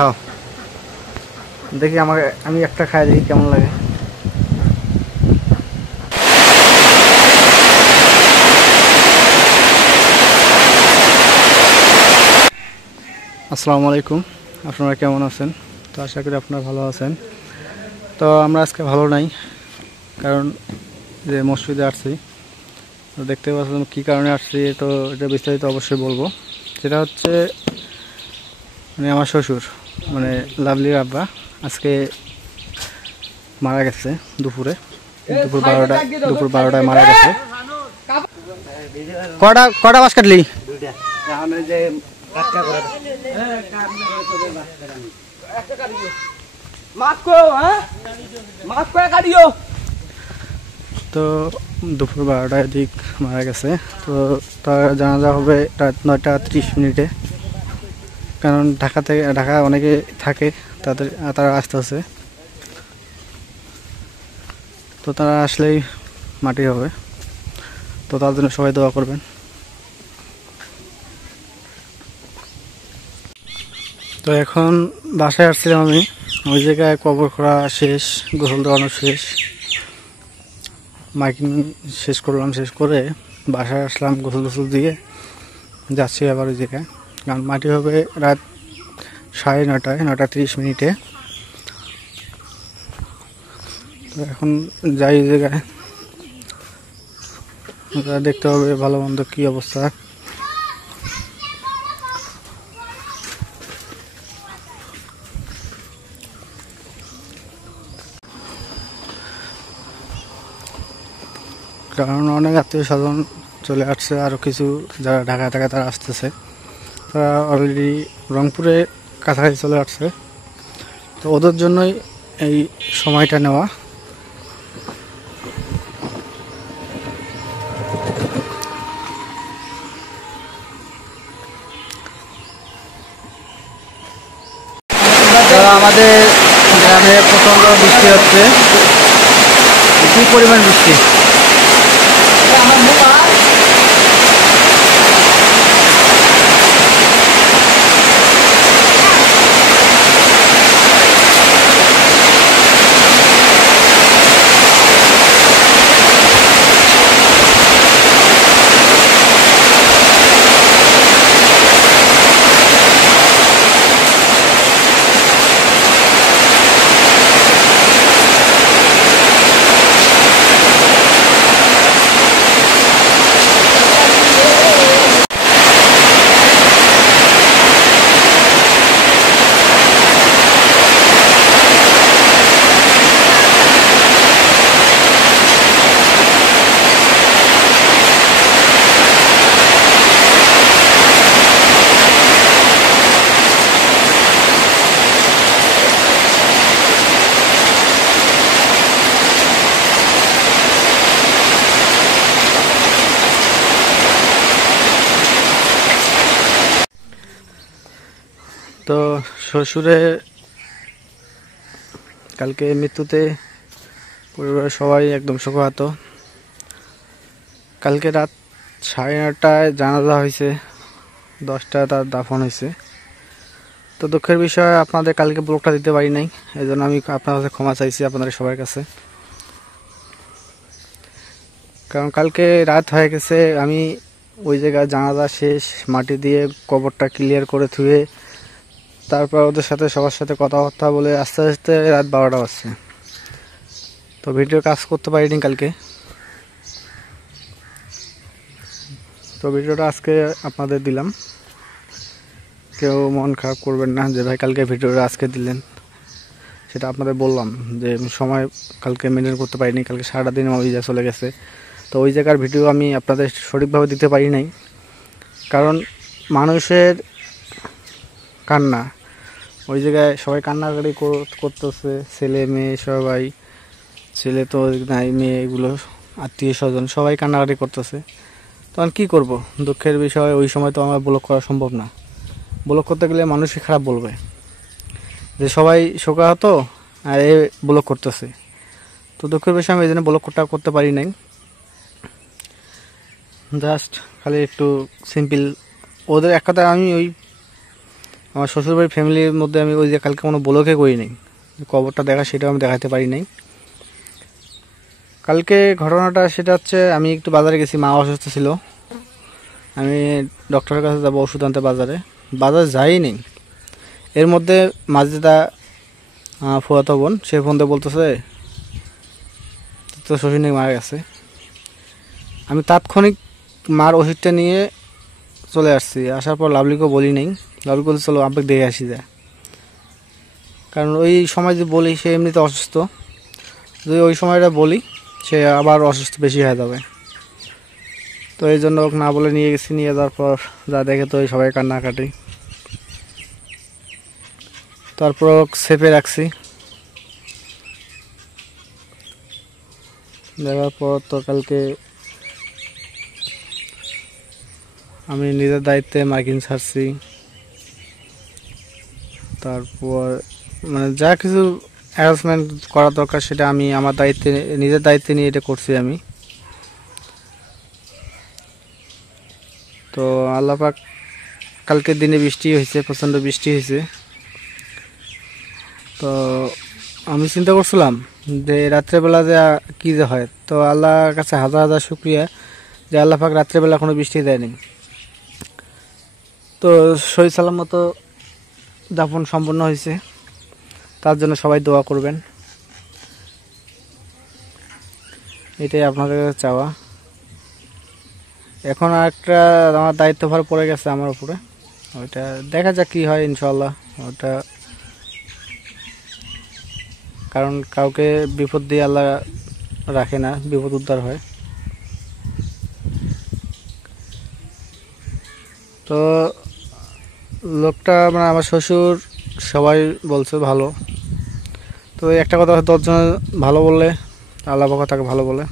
খাও দেখি আমাকে, আমি একটা খাই দেখি কেমন লাগে। আসসালামু আলাইকুম, আপনারা কেমন আছেন? তো আশা করি আপনারা ভালো আছেন। তো আমরা আজকে ভালো নাই, কারণ যে মসজিদে আসছি, তো দেখতে পাচ্ছেন কী কারণে আসছি, তো এটা বিস্তারিত অবশ্যই বলবো। সেটা হচ্ছে মানে আমার শ্বশুর, মানে লাভলির আব্বা আজকে মারা গেছে দুপুর 12টায় মারা গেছে। কটা মাছ কাটলি? তো দুপুর 12টার দিক মারা গেছে। তো তার জানাজা হবে রাত 9:30 কারণ ঢাকা অনেকে থাকে, তারা আসতেছে। তো তারা আসলেই মাটি হবে, তো তার জন্য সবাই দোয়া করবেন। তো এখন বাসায় আসছিলাম আমি, ওই জায়গায় কবর করা শেষ, গোসল দেওয়ানো শেষ, মাইকিং শেষ করলাম। শেষ করে বাসায় আসলাম, গোসল দিয়ে যাচ্ছি আবার ওই জায়গায়, কারণ মাটি হবে রাত 9:30, 9:30। তো এখন যাই ওই জায়গায়, দেখতে হবে ভালো মন্দ কী অবস্থা। কারণ অনেক আত্মীয় স্বজন চলে আসছে, আরও কিছু যারা ঢাকায় থাকে তারা আসতেছে, তারা অলরেডি রংপুরে কাছাকাছি চলে আসছে। তো ওদের জন্যই এই সময়টা নেওয়া। আমাদের গ্রামে প্রচণ্ড বৃষ্টি হচ্ছে, কী পরিমাণ বৃষ্টি! তো শ্বশুরে কালকে মৃত্যুতে পরিবারের সবাই একদম শোকাহত। কালকে রাত 9:30টায় জানাজা হয়েছে, 10টায় তার দাফন হয়েছে। তো দুঃখের বিষয়, আপনাদের কালকে ব্লগটা দিতে পারি নাই, এই জন্য আমি আপনার কাছে ক্ষমা চাইছি, আপনাদের সবার কাছে। কারণ কালকে রাত হয়ে গেছে, আমি ওই জায়গায় জানাজা শেষ, মাটি দিয়ে কবরটা ক্লিয়ার করে ধুয়ে তারপর ওদের সাথে সবার সাথে কথাবার্তা বলে আস্তে আস্তে রাত 12টা বাজছে। তো ভিডিও কাজ করতে পারিনি কালকে। তো ভিডিওটা আজকে আপনাদের দিলাম, কেউ মন খারাপ করবেন না যে ভাই কালকে ভিডিওটা আজকে দিলেন। সেটা আপনাদের বললাম যে সময় কালকে মেনটেন করতে পারিনি, কালকে সারাটা দিন আমার ওই জায়গায় চলে গেছে। তো ওই জায়গার ভিডিও আমি আপনাদের সঠিকভাবে দিতে পারি নাই, কারণ মানুষের কান্না, ওই জায়গায় সবাই কান্নাকাটি করতেছে, ছেলে মেয়ে সবাই, ছেলে তো নাই, মেয়ে, এগুলো আত্মীয় স্বজন সবাই কান্নাকাটি করতেছে। তখন কী করব, দুঃখের বিষয়, ওই সময় তো আমার ব্লগ করা সম্ভব না। ব্লগ করতে গেলে মানুষই খারাপ বলবে যে সবাই শোকাহত আর এ ব্লগ করতেছে। তো দুঃখের বিষয়, আমি এই জন্য ব্লগটা করতে পারি নাই। জাস্ট খালি একটু সিম্পল, ওদের এক কথা আমি ওই আমার শ্বশুরবাড়ির ফ্যামিলির মধ্যে আমি ওই যে কালকে কোনো ব্লগে করি নাই, কবরটা দেখা সেটাও আমি দেখাতে পারি নাই। কালকে ঘটনাটা সেটা হচ্ছে, আমি একটু বাজারে গেছি, মা অসুস্থ ছিল, আমি ডক্টরের কাছে যাবো ওষুধ আনতে, বাজারে যাইনি। এর মধ্যে মাজেদা ফুয়াতো বোন, সে ফোন দিয়ে বলতেছে তো শ্বশুর নাকি মারা গেছে। আমি তাৎক্ষণিক মার ওষুধটা নিয়ে চলে আসছি। আসার পর লাভলিকেও বলি নেই, লাভলি বলতে চলো আব্বাকে দেখে আসি যায়, কারণ ওই সময় যদি বলি সে এমনিতে অসুস্থ, যদি ওই সময়টা বলি সে আবার অসুস্থ বেশি হয়ে যাবে। তো এই জন্য ওকে না বলে নিয়ে গেছি। নিয়ে যাওয়ার পর যা দেখে তো সবাই কান্নাকাটি। তারপর সেপে রাখছি, দেখার পর তো কালকে আমি নিজের দায়িত্বে মাইকিং ছাড়ছি। তারপর মানে যা কিছু অ্যারেঞ্জমেন্ট করা দরকার সেটা আমি আমার দায়িত্বে, নিজের দায়িত্বে নিয়ে এটা করছি আমি। তো আল্লাহ পাক কালকের দিনে বৃষ্টি হয়েছে, প্রচণ্ড বৃষ্টি হয়েছে। তো আমি চিন্তা করছিলাম যে রাত্রেবেলা যে কী যে হয়, তো আল্লাহর কাছে হাজার হাজার শুকরিয়া যে আল্লাহ পাক রাত্রেবেলা কোনো বৃষ্টি দেয়নি। তো সহি সালামত দাফন সম্পন্ন হয়েছে, তার জন্য সবাই দোয়া করবেন, এটাই আপনাদের কাছে চাওয়া। এখন আরেকটা আমার দায়িত্বভার পড়ে গেছে আমার উপরে, ওইটা দেখা যাক কী হয় ইনশাল্লাহ। ওটা কারণ কাউকে বিপদ দিয়ে আল্লাহ রাখে না, বিপদ উদ্ধার হয়। তো লোকটা মানে আমার শ্বশুর সবাই বলছে ভালো। তো একটা কথা, 10 জন ভালো বললে আল্লাহ পাক তাকে ভালো বলে।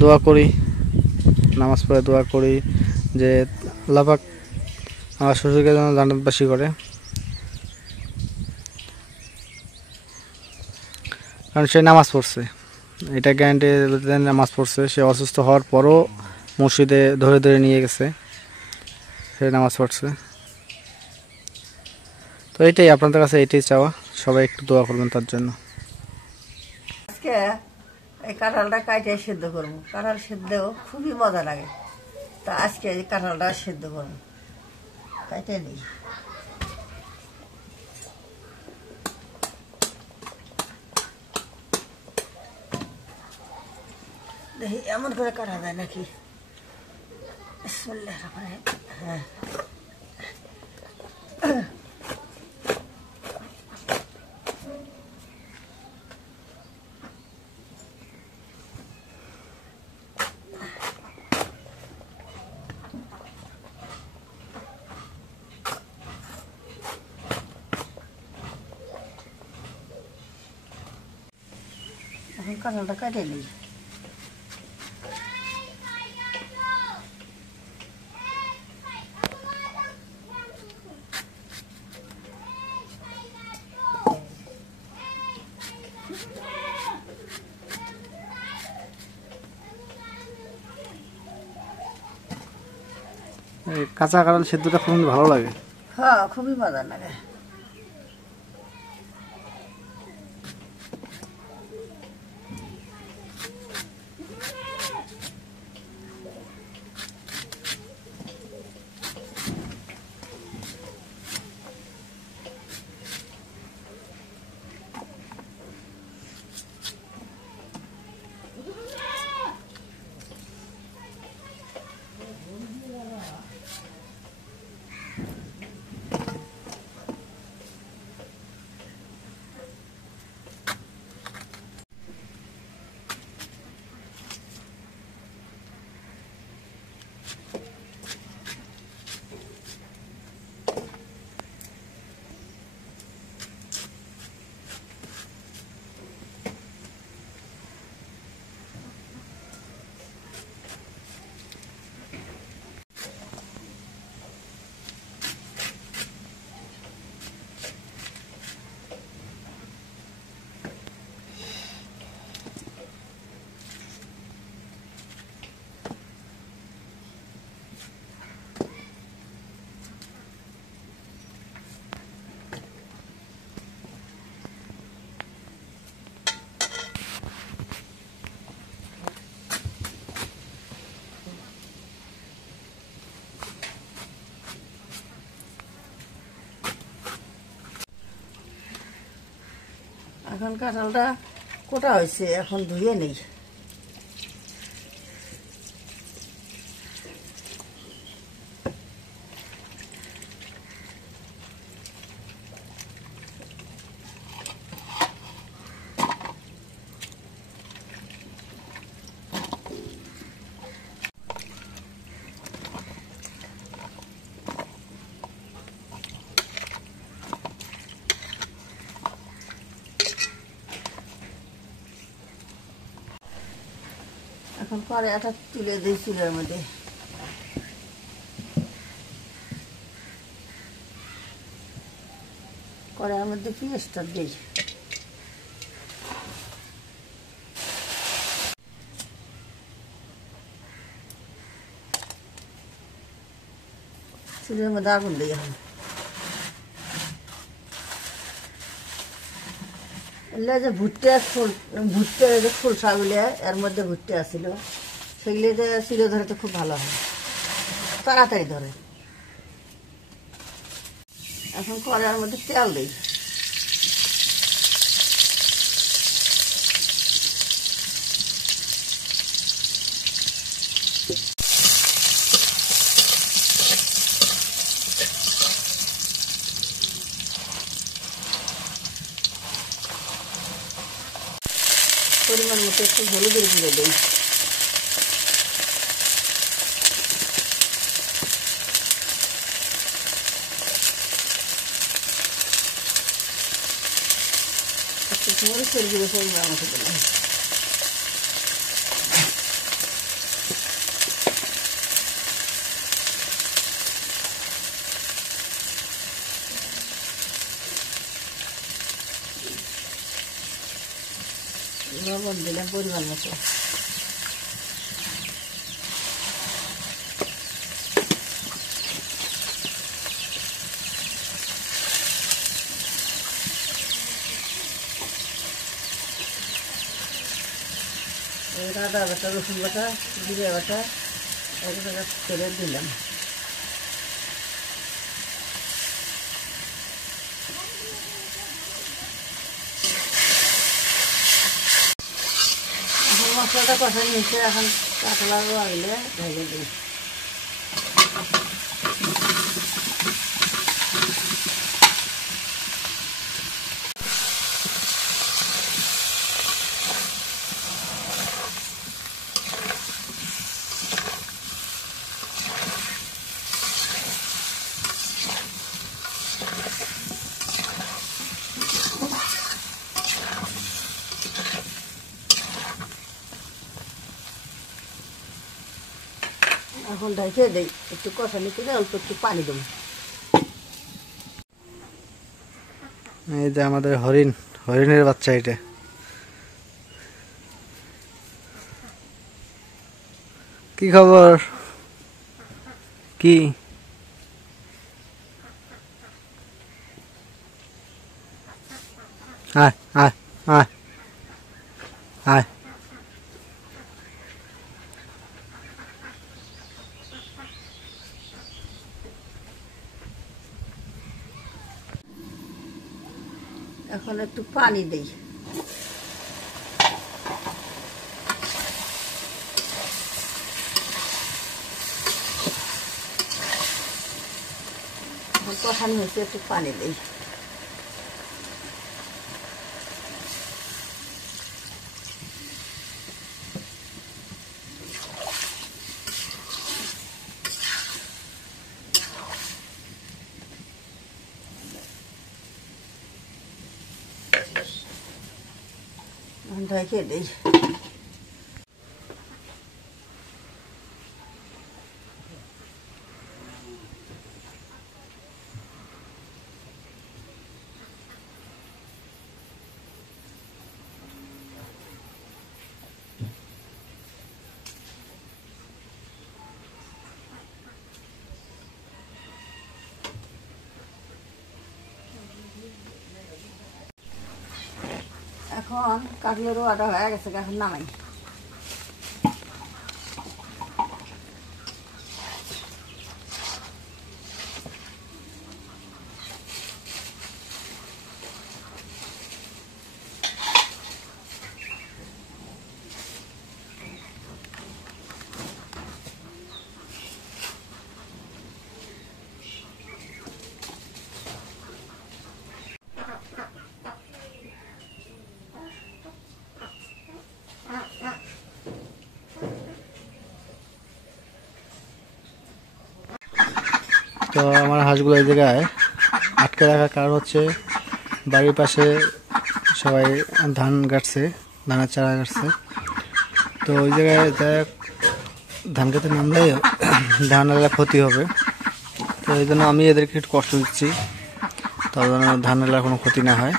দোয়া করি, নামাজ পড়ে দোয়া করি যে আল্লাহ পাক আমার শ্বশুরকে যেন জান্নাতবাসী করে। কারণ সে নামাজ পড়ছে, এটা গ্যারান্টি, নামাজ পড়ছে। সে অসুস্থ হওয়ার পরও মসজিদে ধরে ধরে নিয়ে গেছে, সে নামাজ পড়ছে। তো এটাই আপনাদের কাছে এটাই চাওয়া, সবাই একটু দোয়া করবেন তার জন্য। আজকে এই কাঁঠালটা কাটে সেদ্ধ করবো, কাঁঠাল সেদ্ধ খুবই মজা লাগে। তা আজকে এই কাঁঠালটা সেদ্ধ করবো, কাটে নিই। দেখি এমন করে কাটা যায় নাকি। হ্যাঁ, এখন কাঁঠালটা কাটে নিই। এই কাঁচা কাঁঠাল সেদ্ধটা খুব ভালো লাগে। হ্যাঁ, খুবই মজা লাগে। এখন কাঁঠালটা কোটা হয়েছে, এখন ধুয়ে নেই। এখন কড়াইটা তুলে দিই চুলের মধ্যে। কড়াইয়ের মধ্যে পেঁয়াজটা দিই। চুলের মধ্যে আগুন দিই এখন। এগুলো যে ভুট্টে যে ফুলসাগুলো এর মধ্যে ভুট্টে আসছিল, সেগুলি যে চিড়ে ধরে তো খুব ভালো হয়, তাড়াতাড়ি ধরে। এখন কড়াইয়ের মধ্যে তেল দিই। পরিমাণ মতো একটু হলুদের গুঁড়ো দিই। একটু মরিচের গুঁড়ো পরিমাণ মতো দিলাম। লবণ দিলাম পরিমাণ মতো। আদা বাটা, রসুন বাটা, জিরে বাটা এগুলো তেলে দিলাম। এখন মশলাটা কষা নিয়েছে, এখন কাঁঠাল আলু আগলে ভেজে দিই। এখন ঢেকে দিই, একটু কষানি করে অল্প একটু পানি দেবো। এই যে আমাদের হরিণের বাচ্চা এটা। কি খবর? কি আয় আয় আয় আয়। এখন একটু পানি দিই। এখন কষানি হয়েছে, একটু পানি দিই। ঢেকে দিই। এখন কাঠলেরও আটা হয়ে গেছে, এখন নামাই। তো আমার হাঁসগুলো এই জায়গায় আটকে রাখার কারণ হচ্ছে বাড়ির পাশে সবাই ধান কাটছে, ধানের চারা কাটছে। তো ওই জায়গায় ধান খেতে নামলে ধানের ক্ষতি হবে। তো এই জন্য আমি এদেরকে একটু কষ্ট দিচ্ছি, তার জন্য ধানের কোনো ক্ষতি না হয়।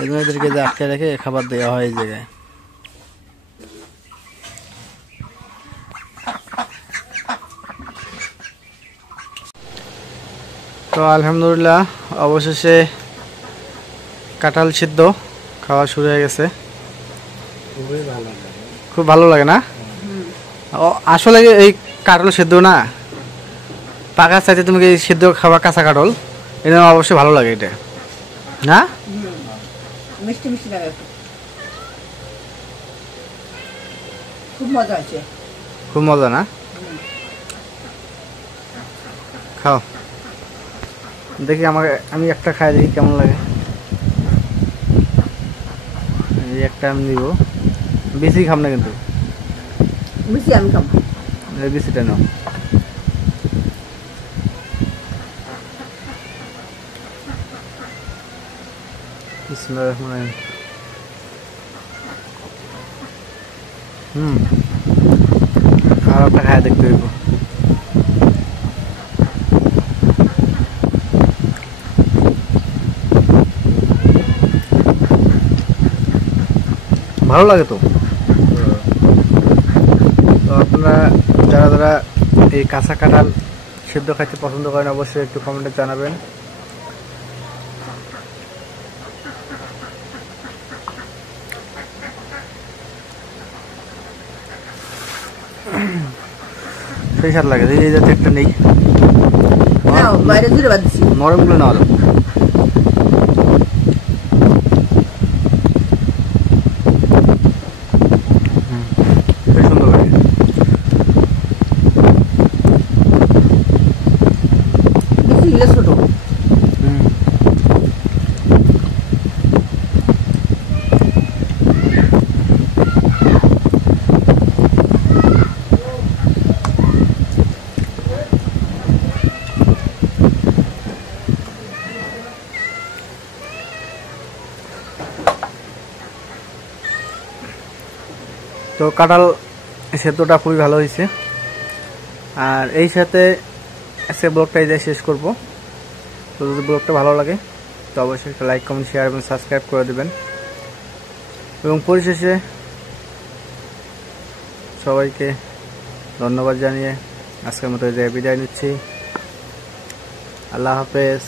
এই জন্য এদেরকে যে আটকে রেখে খাবার দেওয়া হয় এই জায়গায়। তো আলহামদুলিল্লাহ অবশেষে কাঁঠাল সিদ্ধ খাওয়া শুরু হয়ে গেছে। খুব ভালো লাগে না? আসলে এই কাঁঠাল সিদ্ধ না, পাকা চাইতে তুমি এই সিদ্ধ খাওয়া কাঁচা কাঁঠাল, এটা অবশ্যই ভালো লাগে। এটা না মিষ্টি মিষ্টি লাগে, খুব মজা আছে। খুব মজা না? খাও দেখি, আমি একটা খাই দেখি কেমন লাগে। এই একটা আমি নিব, বেশি খাম না কিন্তু। মিষ্টি আমি খাবো, বেশিটা নাও। আর একটা খায় দেখতে হইব। ভালো লাগে তো। তো আপনারা যারা যারা এই কাঁচা কাঁঠাল সিদ্ধ খাইতে পছন্দ করেন অবশ্যই একটু কমেন্টে জানাবেন। সেই স্বাদ লাগে, এই যাতে একটা নেই, বাইরে জুড়ে বাদ দিচ্ছি, নরমগুলো নেওয়া যাবে। সুন্দর লাগে। বেশি ছোট। তো কাঁঠাল সেদ্ধটা খুবই ভালো হয়েছে। আর এই সাথে আজকে ব্লগটা এই শেষ করব। তো যদি ব্লগটা ভালো লাগে তো অবশ্যই একটা লাইক, কমেন্ট, শেয়ার এবং সাবস্ক্রাইব করে দেবেন। এবং পরিশেষে সবাইকে ধন্যবাদ জানিয়ে আজকের মতো বিদায় নিচ্ছি। আল্লাহ হাফেজ।